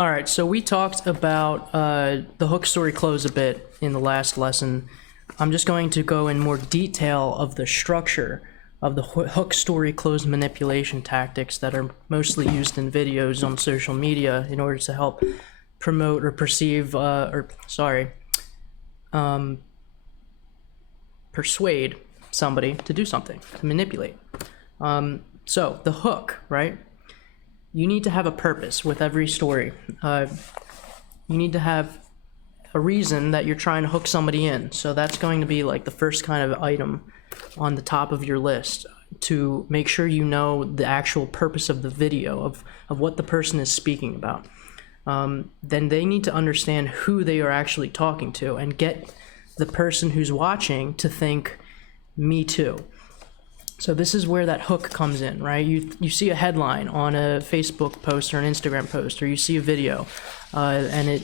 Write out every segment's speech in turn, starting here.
All right, so we talked about the hook story close a bit in the last lesson. I'm just going to go in more detail of the structure of the hook story close manipulation tactics that are mostly used in videos on social media in order to help promote or persuade somebody to do something, to manipulate. So the hook, right? You need to have a purpose with every story. You need to have a reason that you're trying to hook somebody in. So that's going to be like the first kind of item on the top of your list, to make sure you know the actual purpose of the video, of what the person is speaking about. Then they need to understand who they are actually talking to and get the person who's watching to think, me too. So this is where that hook comes in, right? You see a headline on a Facebook post or an Instagram post, or you see a video, and it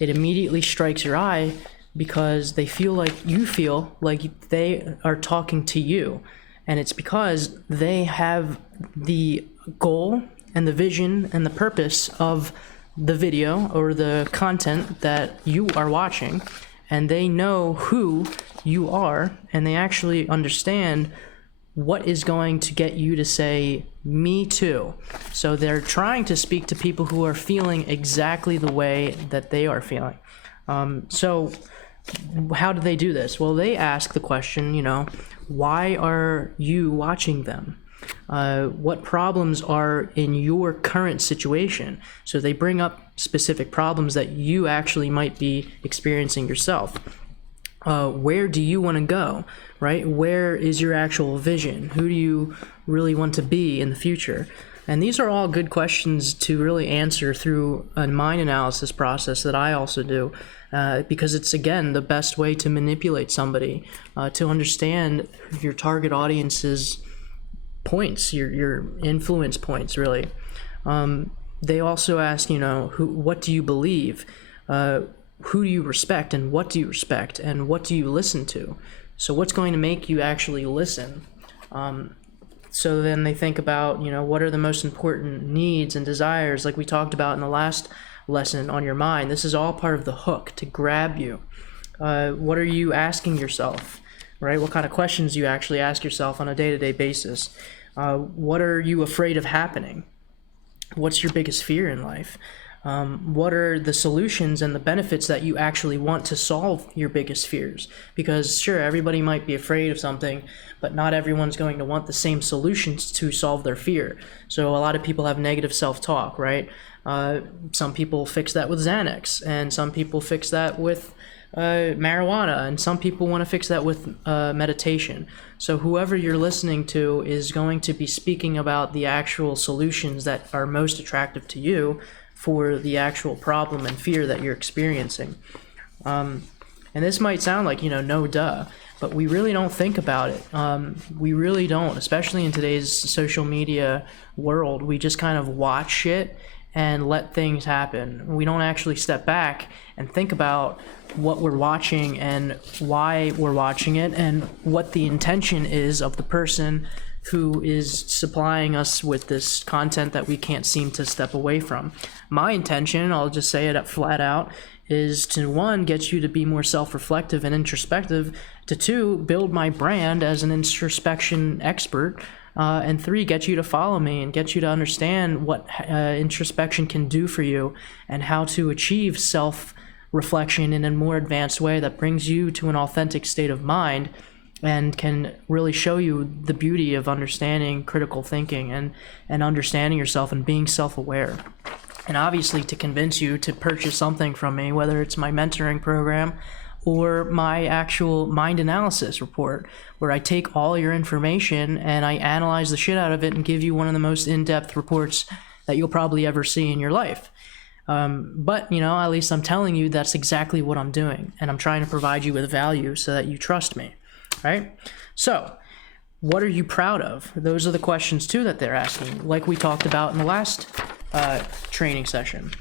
immediately strikes your eye because you feel like they are talking to you. And it's because they have the goal and the vision and the purpose of the video or the content that you are watching, and they know who you are, and they actually understand what is going to get you to say, me too. So they're trying to speak to people who are feeling exactly the way that they are feeling. So how do they do this? Well, they ask the question, why are you watching them? What problems are in your current situation? So they bring up specific problems that you actually might be experiencing yourself. Where do you want to go, right? Where is your actual vision? Who do you really want to be in the future? And these are all good questions to really answer through a mind analysis process that I also do, because it's, again, the best way to manipulate somebody, to understand your target audience's points, your influence points, really. They also ask, what do you believe? Who do you respect, and what do you respect, and what do you listen to? So what's going to make you actually listen? So then they think about, what are the most important needs and desires, like we talked about in the last lesson, on your mind. This is all part of the hook to grab you. What are you asking yourself, right? What kind of questions do you actually ask yourself on a day-to-day basis? What are you afraid of happening? What's your biggest fear in life? What are the solutions and the benefits that you actually want to solve your biggest fears? Because sure, everybody might be afraid of something, but not everyone's going to want the same solutions to solve their fear. So a lot of people have negative self-talk, right? Some people fix that with Xanax, and some people fix that with marijuana, and some people want to fix that with meditation. So whoever you're listening to is going to be speaking about the actual solutions that are most attractive to you for the actual problem and fear that you're experiencing. And this might sound like, no duh, but we really don't think about it. We really don't, especially in today's social media world. We just kind of watch shit and let things happen. We don't actually step back and think about what we're watching and why we're watching it and what the intention is of the person who is supplying us with this content that we can't seem to step away from. My intention, I'll just say it up flat out, is to, 1, get you to be more self-reflective and introspective, to 2, build my brand as an introspection expert, and 3, get you to follow me and get you to understand what introspection can do for you and how to achieve self-reflection in a more advanced way that brings you to an authentic state of mind and can really show you the beauty of understanding critical thinking and understanding yourself and being self-aware. And obviously to convince you to purchase something from me, whether it's my mentoring program or my actual mind analysis report, where I take all your information and I analyze the shit out of it and give you one of the most in-depth reports that you'll probably ever see in your life. But, at least I'm telling you that's exactly what I'm doing, and I'm trying to provide you with value so that you trust me. Right? So, what are you proud of? Those are the questions too that they're asking, like we talked about in the last training session.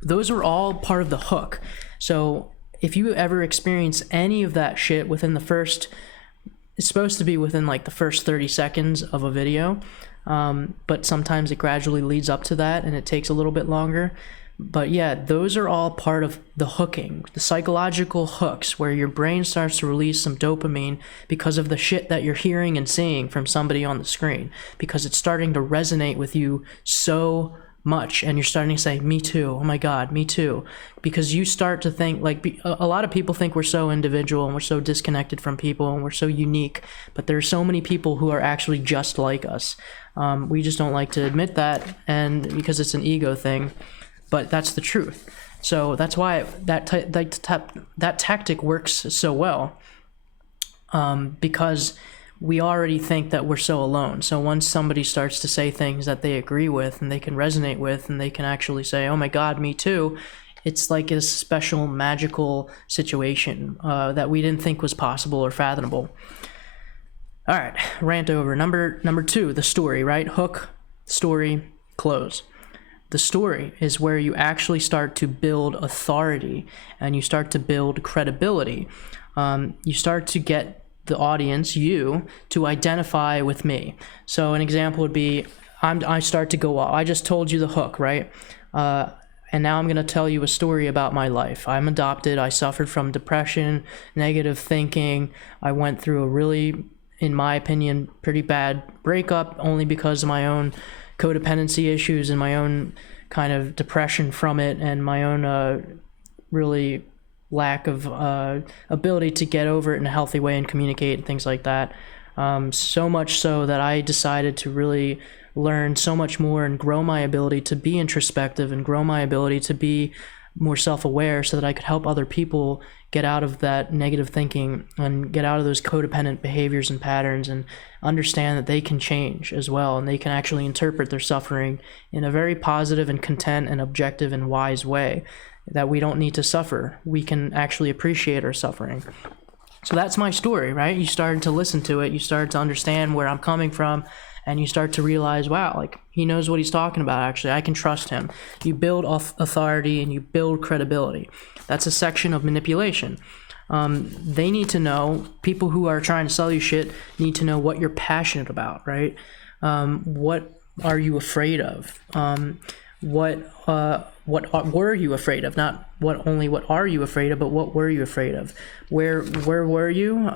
Those are all part of the hook. So if you ever experience any of that shit within it's supposed to be within like the first 30 seconds of a video, but sometimes it gradually leads up to that and it takes a little bit longer. But yeah, those are all part of the hooking, the psychological hooks where your brain starts to release some dopamine because of the shit that you're hearing and seeing from somebody on the screen, because it's starting to resonate with you so much, and you're starting to say, me too, oh my god, me too, because you start to think like, a lot of people think we're so individual and we're so disconnected from people and we're so unique, but there's so many people who are actually just like us. We just don't like to admit that, and because it's an ego thing, but that's the truth. So that's why that tactic works so well, because we already think that we're so alone. So once somebody starts to say things that they agree with and they can resonate with, and they can actually say, oh my god, me too, it's like a special magical situation that we didn't think was possible or fathomable. All right, rant over. Number 2, the story, right? Hook, story, close. The story is where you actually start to build authority and you start to build credibility. You start to get the audience, you, to identify with me. So an example would be, I start to go off. I just told you the hook, right? And now I'm going to tell you a story about my life. I'm adopted. I suffered from depression, negative thinking. I went through a really, in my opinion, pretty bad breakup, only because of my own codependency issues and my own kind of depression from it, and my own really lack of ability to get over it in a healthy way and communicate and things like that. So much so that I decided to really learn so much more and grow my ability to be introspective and grow my ability to be more self-aware, so that I could help other people get out of that negative thinking and get out of those codependent behaviors and patterns, and understand that they can change as well, and they can actually interpret their suffering in a very positive and content and objective and wise way, that we don't need to suffer. We can actually appreciate our suffering. So that's my story, right? You started to listen to it, you started to understand where I'm coming from, and you start to realize, wow, like, he knows what he's talking about, actually. I can trust him. You build authority and you build credibility. That's a section of manipulation. They need to know, people who are trying to sell you shit need to know what you're passionate about, right? What are you afraid of? What were you afraid of? Not what are you afraid of, but what were you afraid of? Where were you?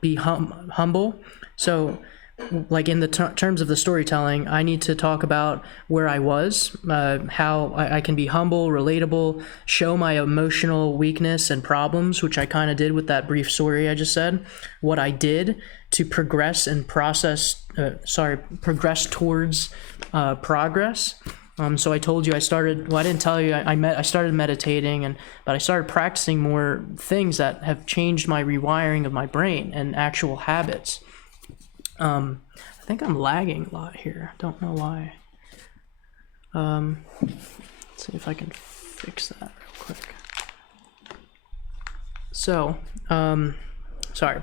Be humble. So, like, in the terms of the storytelling, I need to talk about where I was, how I can be humble, relatable, show my emotional weakness and problems, which I kind of did with that brief story I just said, what I did to progress and progress towards progress. So I told you I didn't tell you, I started meditating, but I started practicing more things that have changed my rewiring of my brain and actual habits. I think I'm lagging a lot here. Don't know why. Let's see if I can fix that real quick. So, sorry.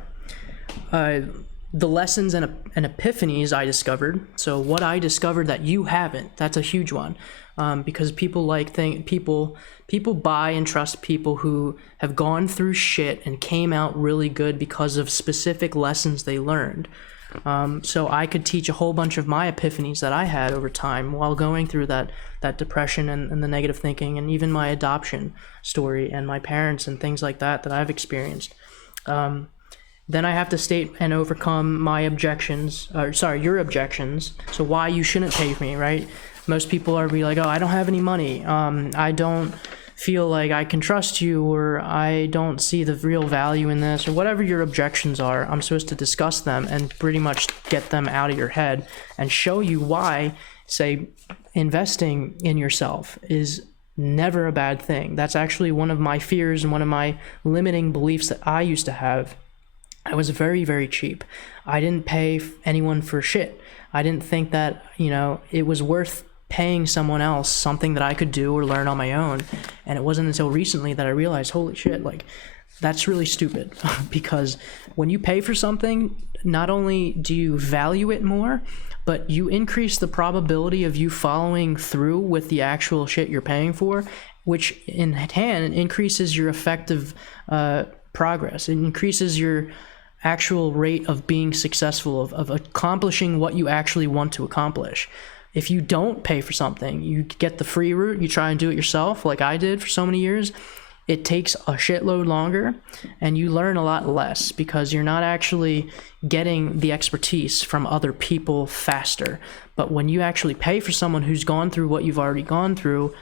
The lessons and epiphanies I discovered. So what I discovered that you haven't, that's a huge one. Because people buy and trust people who have gone through shit and came out really good because of specific lessons they learned. So I could teach a whole bunch of my epiphanies that I had over time while going through that depression and the negative thinking, and even my adoption story and my parents and things like that I've experienced. Then I have to state and overcome my objections, your objections. So why you shouldn't pay for me, right? Most people are like, oh, I don't have any money. I don't feel like I can trust you, or I don't see the real value in this, or whatever your objections are. I'm supposed to discuss them and pretty much get them out of your head and show you why, say, investing in yourself is never a bad thing. That's actually one of my fears and one of my limiting beliefs that I used to have. I was very, very cheap. I didn't pay anyone for shit. I didn't think that, it was worth paying someone else something that I could do or learn on my own. And it wasn't until recently that I realized, holy shit, like, that's really stupid. Because when you pay for something, not only do you value it more, but you increase the probability of you following through with the actual shit you're paying for, which in hand increases your effective progress. It increases your actual rate of being successful, of accomplishing what you actually want to accomplish. If you don't pay for something, you get the free route, you try and do it yourself like I did for so many years, it takes a shitload longer and you learn a lot less because you're not actually getting the expertise from other people faster. But when you actually pay for someone who's gone through what you've already gone through,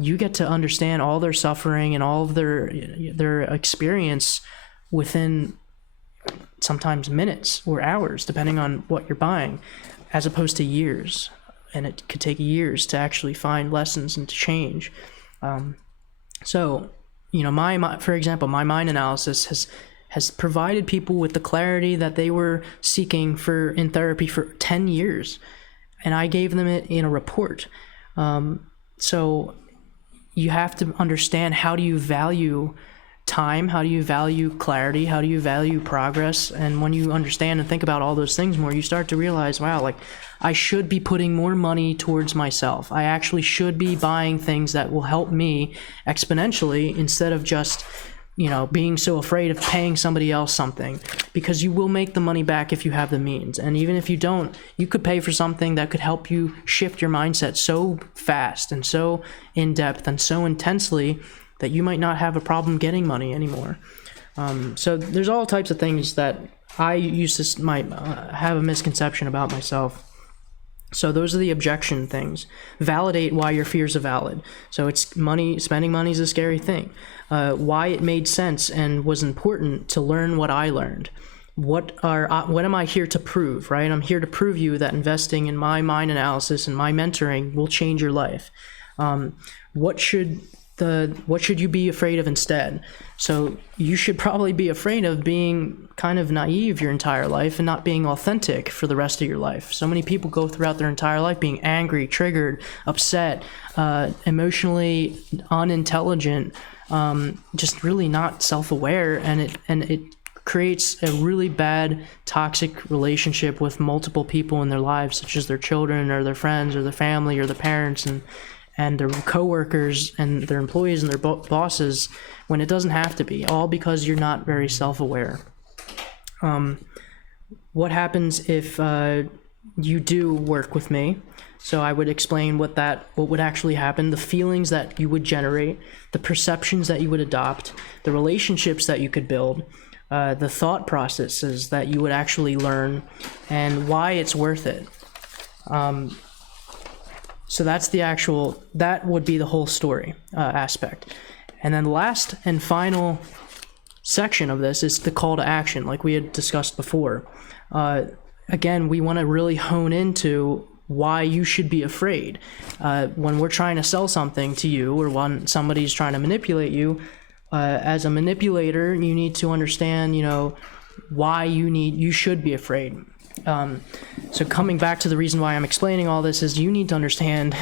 you get to understand all their suffering and all of their experience within sometimes minutes or hours, depending on what you're buying, as opposed to years. And it could take years to actually find lessons and to change. So, for example, my mind analysis has provided people with the clarity that they were seeking in therapy for 10 years. And I gave them it in a report. So you have to understand, how do you value time? How do you value clarity? How do you value progress? And when you understand and think about all those things more, you start to realize, wow, like I should be putting more money towards myself. I actually should be buying things that will help me exponentially instead of just, being so afraid of paying somebody else something, because you will make the money back if you have the means. And even if you don't, you could pay for something that could help you shift your mindset so fast and so in depth and so intensely that you might not have a problem getting money anymore. So there's all types of things that I might have a misconception about myself. So those are the objection things. Validate why your fears are valid. So it's money, spending money is a scary thing. Why it made sense and was important to learn what I learned. What am I here to prove, right? I'm here to prove you that investing in my mind analysis and my mentoring will change your life. What should you be afraid of instead? So you should probably be afraid of being kind of naive your entire life and not being authentic for the rest of your life. So many people go throughout their entire life being angry, triggered, upset, emotionally unintelligent, just really not self-aware, and it creates a really bad toxic relationship with multiple people in their lives, such as their children or their friends or their family or their parents and their coworkers and their employees and their bosses, when it doesn't have to be, all because you're not very self-aware. What happens if you do work with me? So I would explain what would actually happen, the feelings that you would generate, the perceptions that you would adopt, the relationships that you could build, the thought processes that you would actually learn, and why it's worth it. So that would be the whole story aspect. And then the last and final section of this is the call to action, like we had discussed before. Again, we want to really hone into why you should be afraid. When we're trying to sell something to you, or when somebody's trying to manipulate you, as a manipulator, you need to understand, why you should be afraid. So coming back to the reason why I'm explaining all this is you need to understand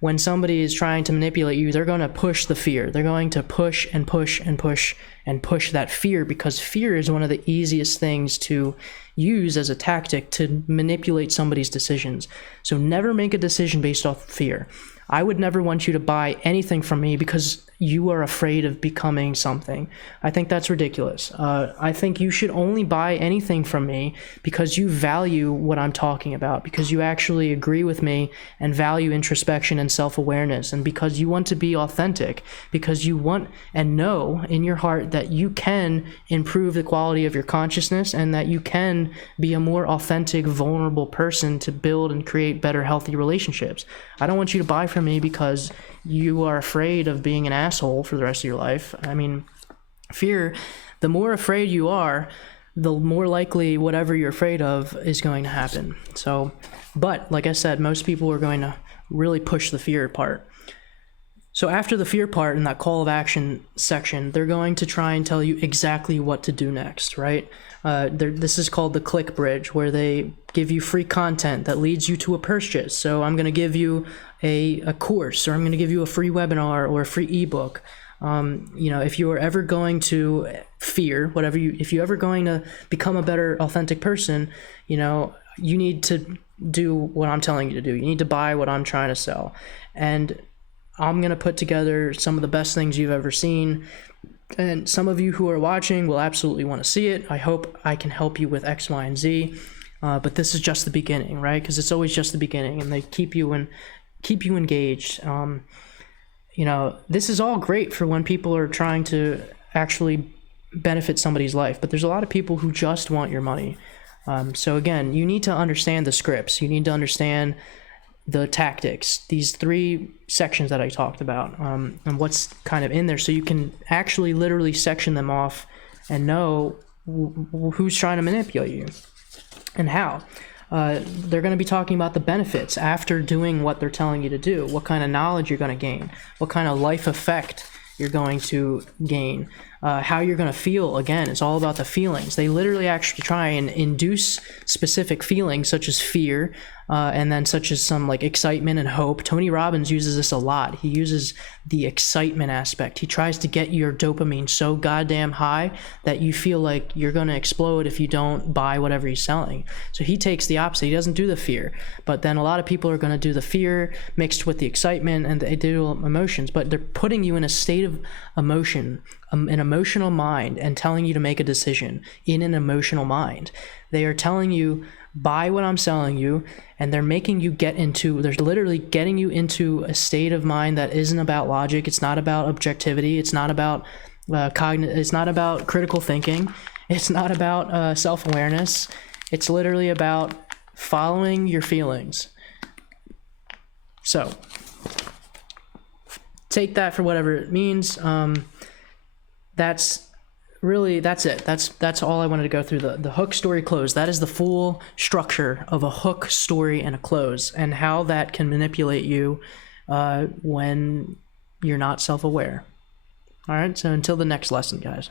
when somebody is trying to manipulate you, they're going to push the fear. They're going to push and push and push and push that fear, because fear is one of the easiest things to use as a tactic to manipulate somebody's decisions. So never make a decision based off fear. I would never want you to buy anything from me because you are afraid of becoming something. I think that's ridiculous. I think you should only buy anything from me because you value what I'm talking about, because you actually agree with me and value introspection and self-awareness, and because you want to be authentic, because you want and know in your heart that you can improve the quality of your consciousness and that you can be a more authentic, vulnerable person to build and create better, healthy relationships. I don't want you to buy from me because you are afraid of being an asshole for the rest of your life. I mean, fear, the more afraid you are, the more likely whatever you're afraid of is going to happen. So, but like I said, most people are going to really push the fear part. So after the fear part in that call of action section, they're going to try and tell you exactly what to do next, right? This is called the click bridge, where they give you free content that leads you to a purchase. So I'm going to give you a course, or I'm going to give you a free webinar or a free ebook. If you are ever going to fear, if you're ever going to become a better, authentic person, you need to do what I'm telling you to do. You need to buy what I'm trying to sell. And I'm going to put together some of the best things you've ever seen. And some of you who are watching will absolutely want to see it. I hope I can help you with X, Y, and Z. but this is just the beginning, right? Because it's always just the beginning, and they keep you engaged. You know, this is all great for when people are trying to actually benefit somebody's life, but there's a lot of people who just want your money. So again, you need to understand the scripts. You need to understand the tactics, these 3 sections that I talked about, and what's kind of in there, so you can actually literally section them off and know who's trying to manipulate you and how. They're going to be talking about the benefits after doing what they're telling you to do, what kind of knowledge you're going to gain, what kind of life effect you're going to gain, how you're going to feel. Again, it's all about the feelings. They literally actually try and induce specific feelings such as fear, and then such as some like excitement and hope. Tony Robbins uses this a lot. He uses the excitement aspect. He tries to get your dopamine so goddamn high that you feel like you're going to explode if you don't buy whatever he's selling. So he takes the opposite. He doesn't do the fear, but then a lot of people are going to do the fear mixed with the excitement and they do emotions, but they're putting you in a state of emotion, an emotional mind, and telling you to make a decision in an emotional mind. They are telling you, buy what I'm selling you, and they're making you they're literally getting you into a state of mind that isn't about logic. It's not about objectivity. It's not about it's not about critical thinking. It's not about self-awareness. It's literally about following your feelings. So take that for whatever it means. That's it. That's all I wanted to go through. The hook, story, close. That is the full structure of a hook, story, and a close, and how that can manipulate you when you're not self-aware. All right, so until the next lesson, guys.